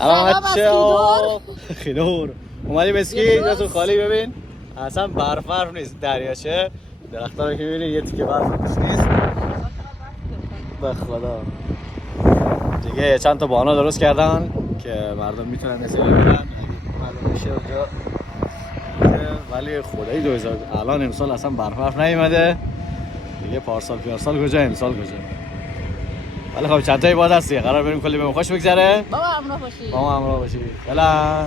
سلام از خیدور اومدیم اسکی جاتون خالی ببین اصلا برف نیست دریاچه درختا رو که میبینی یه تیکه برف نیست به خدا دیگه چند تا بانا درست کردن که مردم میتونن مثل برن معلوم میشه اونجا ولی خدایی 2000 الان امسال اصلا برف نیومده دیگه پارسال کجا امسال کجا ولی خب چند تایی باید هستی قرار بریم کلی بهم خوش بگذره بابا همراه باشی با ما همراه باشی فعلا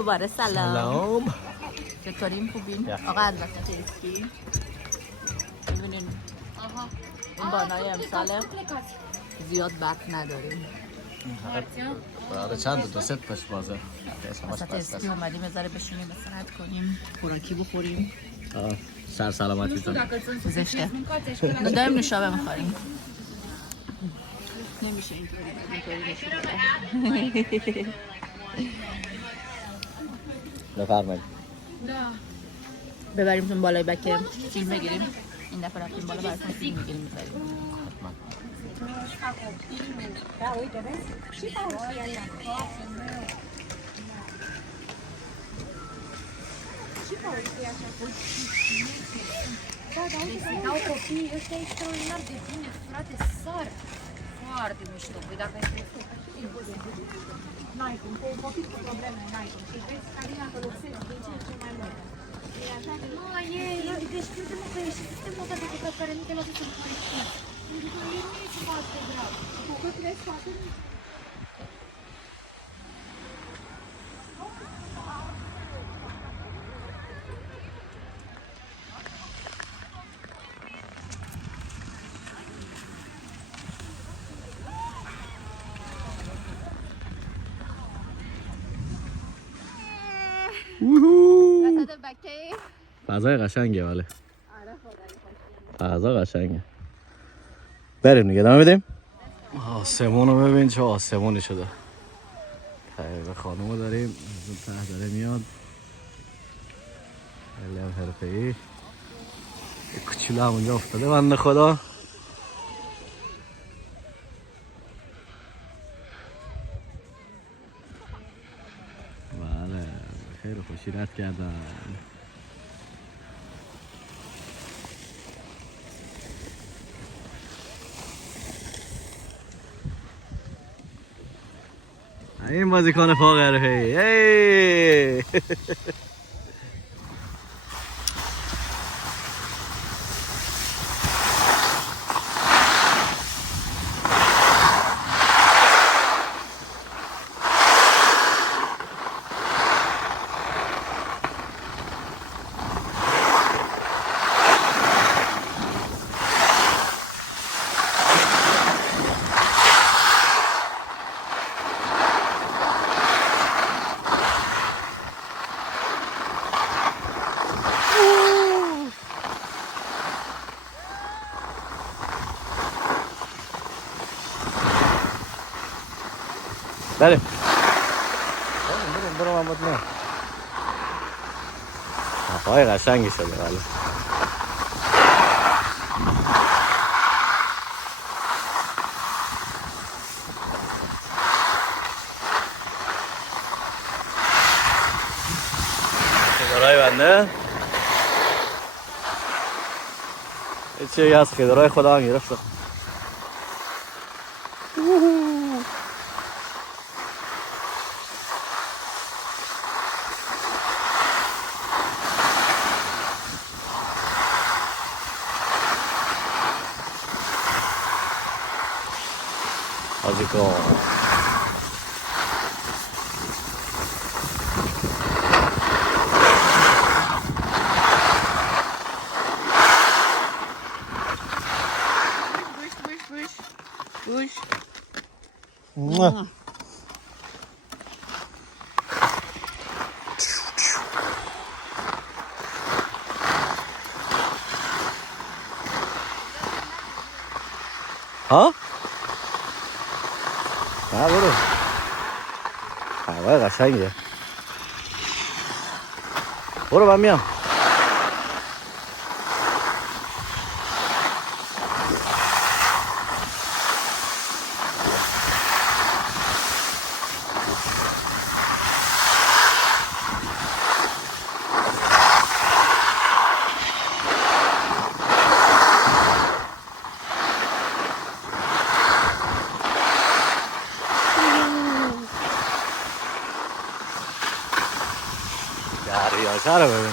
دوباره سلام چطورین خوبین؟ آقا از وسط اسکی میبینین این بانای امسال زیاد برف نداریم برای چند دو ست پش بازه وسط اسکی اومدیم یه ذره بشینیم استراحت کنیم خوراکی بخوریم سر سلامتیتون زشته داریم نوشابه میخوریم نمیشه اینطوری نشون بفرمایید ببریمتون بالای بکه فیلم بگیریم این دفعه رفتیم بالا براتون فیلم میگیریم میبریم Dau copiii ăștia extraordinar de bine, frate, sar foarte mișto. Păi dacă ai crezut, n-ai cum, cu un copil cu probleme, n-ai cum. Și vezi, Carina, că lipsești din ce în ce mai mult. E așa de... Nu, deci crede-mă că e și sistemul ăsta de lucrat care nu te lasă să lucrezi. Pentru că el nu e ceva atât de grav. Cu cât crezi cu atât... فضای قشنگه ولی فضا قشنگه بریم دیگه ادامه بدیم آسمون رو ببین چه آسمونی شده طریق خانومو داریم ته داره میاد علم حرفه‌ای یه کوچولو همونجا افتاده بنده خدا بله خیلی خوشی رد کردن این بازیکن پا قره‌ای بریم برو محمد نه هوای قشنگی شده ولی خیدرهای بنده چیزی از خیدرهای خدا هم گرفته بازیکن ها؟ نه برو هوای قشنگه برو من میام دریاچه رو ببین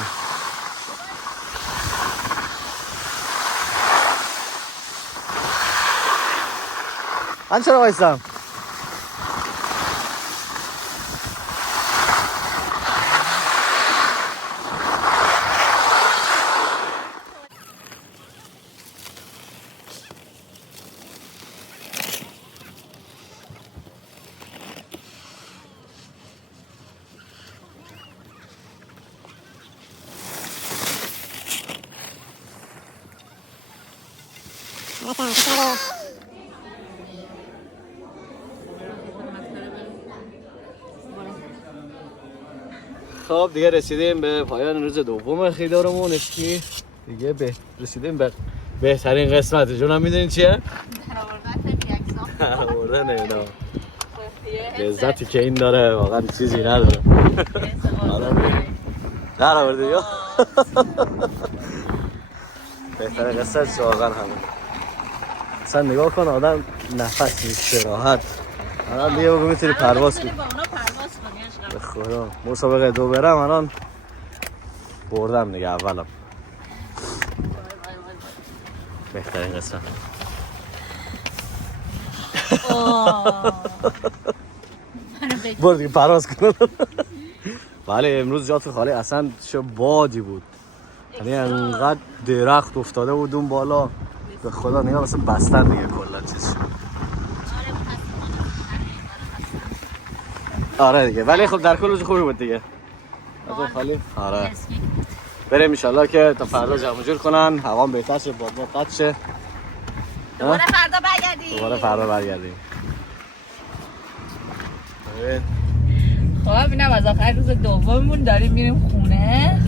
من چرا بایستم؟ خب دیگه رسیدیم به پایان روز دوم خیدارمون اسکی دیگه رسیدیم به بهترین قسمت جونم میدونین چیه؟ در آوردن اینا لذتی که این داره واقعا چیزی نداره در آورده یا؟ بهترین قسمت واقعا همون اصلا نگاه کن آدم نفس میشه راحت الان دیگه بگو میتونی پرواز کنی به خدا مسابقه 2 برم الان بردم دیگه اولم بهترین قسمت برد دیگه پرواز کنم بله امروز جات خالی اصلا چه بادی بود یعنی انقدر درخت افتاده بود اون بالا به خدا نگاه مثلا بستن دیگه کلا چیز شد آره دیگه ولی خب در کل روز خوبی بود دیگه از اون خالی آره بریم انشالله که تا فردا جمع جور کنن هوام بهتر شه باد قطع شه دوباره فردا برگردیم خب اینم از آخر روز دوممون داریم میریم خونه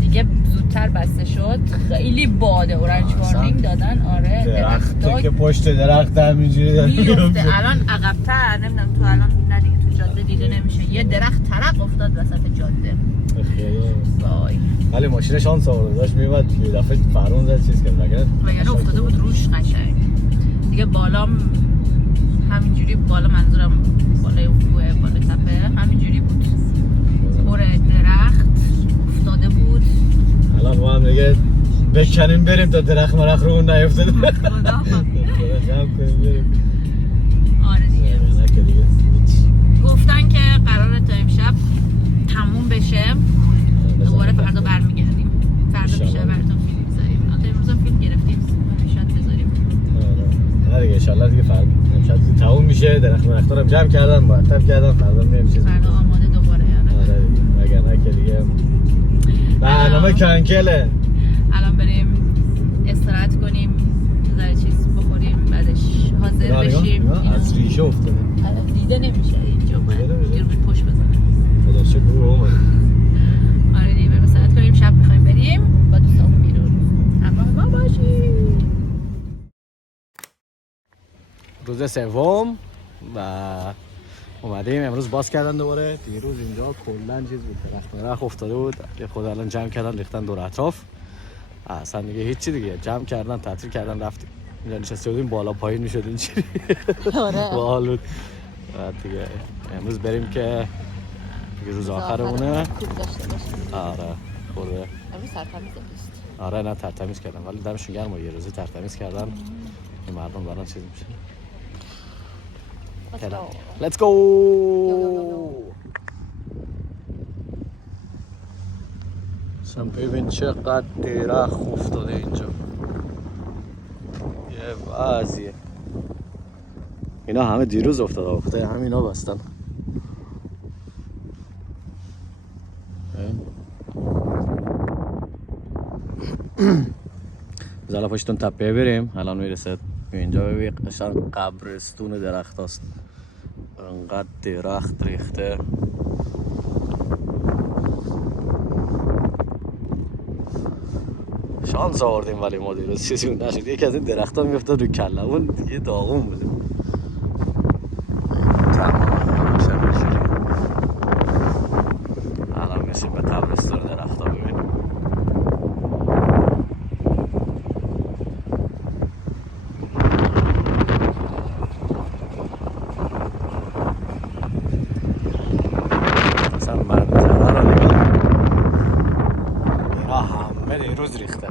دیگه زودتر بسته شد خیلی باده اورنج وارنینگ دادن آره درخته که پشت درخت همینجوری داره میفته الان عقب‌تر نمیدونم تو الان نه دیگه تو جاده دیده نمیشه یه درخت ترق افتاد وسط جاده وای ولی ماشین شانس آورد داشت میومد یه دفعه فرون زد چیز کرد وگرنه افتاده بود روش قشنگ دیگه بالام همینجوری بالا منظورم بالای افقه بالا تپه همینجوری بود پر درخت افتاده بود الان ما هم دیگه بکنیم بریم تا درخت مرخ رو اون نیفتاده خدا جمع کنیم بریم آره دیگه گفتن که قراره تا امشب تموم بشه دوباره فردا برمیگردیم فردا میشه براتون فیلم بذاریم البته امروز فیلم گرفتیم شاید بذاریم آره دیگه ان شاء الله دیگه فردا امشب تموم میشه درخت مرخ رو جمع کردن مرتب کردن فردا میریم چیز فردا آماده دوباره آره وگرنه که دیگه برنامه کنکله الان بریم استراحت کنیم ذره چیز بخوریم بعدش حاضر بشیم از ریشه افتاده دیده نمیشه اینجا باید دوربین پشت بزنه خدا شکر اومد آره دیگه بریم استراحت کنیم شب میخوایم بریم با دوستامون بیرون همراه ما باشید روز سوم و اومدیم امروز باز کردن دوباره دیروز اینجا کلا چیز بود درخت مرخ افتاده بود یه خود الان جمع کردن ریختن دور اطراف اصلا دیگه هیچی دیگه جمع کردن تعطیل کردن رفتیم اینجا نشسته بودیم بالا پایین میشد اینجوری آره باحال بود بعد دیگه امروز بریم که دیگه روز آخرمونه خوب داشته باشیم آره خوبه امروز سرتمیز نیست آره نه ترتمیز کردن ولی دمشون گرم یه روزی ترتمیز کردن این مردم برام چیز میشه Let's go. سم ببین چقدر درخت افتاده اینجا یه وضعیه اینا همه دیروز افتاده وقته همینا بستن بزالا پشتون تپه بریم الان میرسه اینجا ببین قشنگ قبرستون درخت هست. انقدر درخت ریخته. شانس آوردیم ولی ما دیروز چیزی اون نشد. یکی از این درخت ها میفتاد رو کلمون دیگه داغون بوده. الان میسیم به قبرستون درخت ها ببینیم. اصلا منطقه رو نگاه اینا همه دیروز ریخته.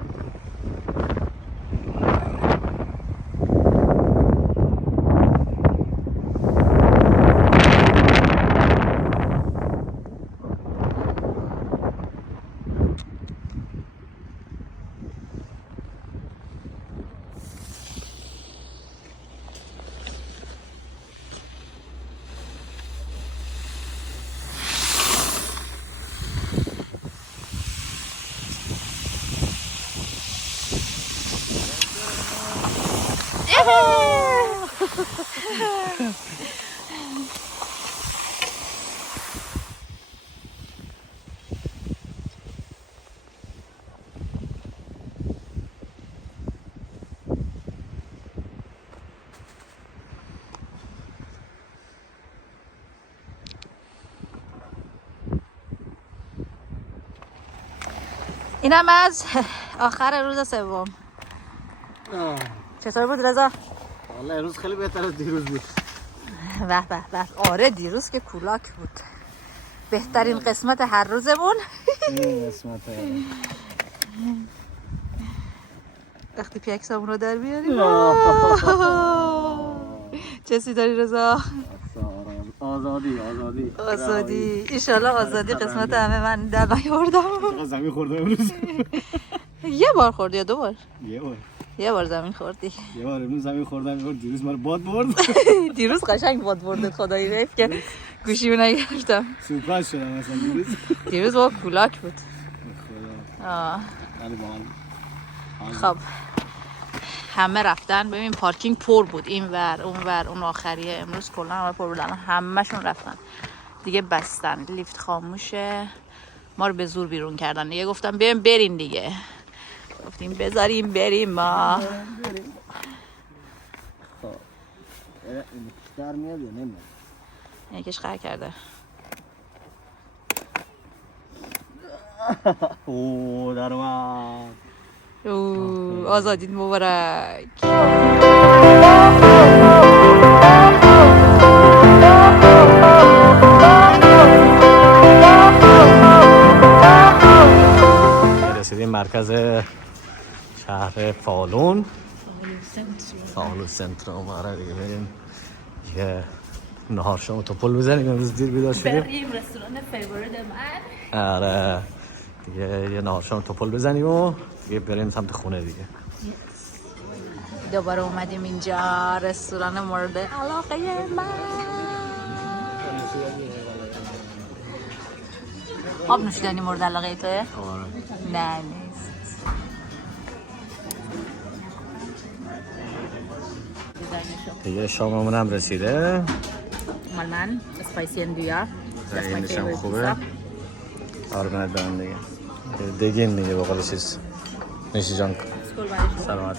اینم از آخر روز سوم. چطور بود رضا؟ والله امروز خیلی بهتر از دیروز بود. به به به. آره دیروز که کولاک بود. بهترین قسمت هر روزمون. این قسمت وقتی پیکسامون رو در بیاریم. چه سی داری رضا؟ آزادی ایشالله آزادی قسمت همه. من در نیاوردم. زمین خوردم امروز. یه بار خوردی یا دو بار؟ یه بار زمین خوردی. یه بار امروز زمین خوردم. دیروز من باد برد. دیروز قشنگ باد بردت خدایی حیف که گوشیمو نگرفتم. سورپرایز شدم مثلا دیروز با کولاک بود. خدا. خب همه رفتن. ببین پارکینگ پر بود، این ور اون ور اون آخریه. امروز کلا همه پر بودن، همه‌شون رفتن دیگه. بستن، لیفت خاموشه. ما رو به زور بیرون کردن دیگه. گفتم بیایم برین دیگه. گفتیم بذاریم بریم ما. خب در میاد یا نمیاد؟ یکیش قهر کرده. اوه در اومد. آزادی مبارک. رسیدیم مرکز شهر فالون. فالون سنتروم. آره دیگه بریم یه نهار شام توپل بزنیم. امروز دیر بیدار شدیم. بریم رستوران فیورید من. آره دیگه یه نهار شام توپل بزنیم و دیگه بریم سمت خونه دیگه. دوباره اومدیم اینجا، رستوران مورد علاقه من. آب نوشیدنی مورد علاقه توه؟ آره. نه نیست. دیگه شاممون هم رسیده. مال من اسپایسی اندویا. اینش هم خوبه. آرگانت برم دیگه. دگین دیگه بقول چیز. نیشی جان. سلامت.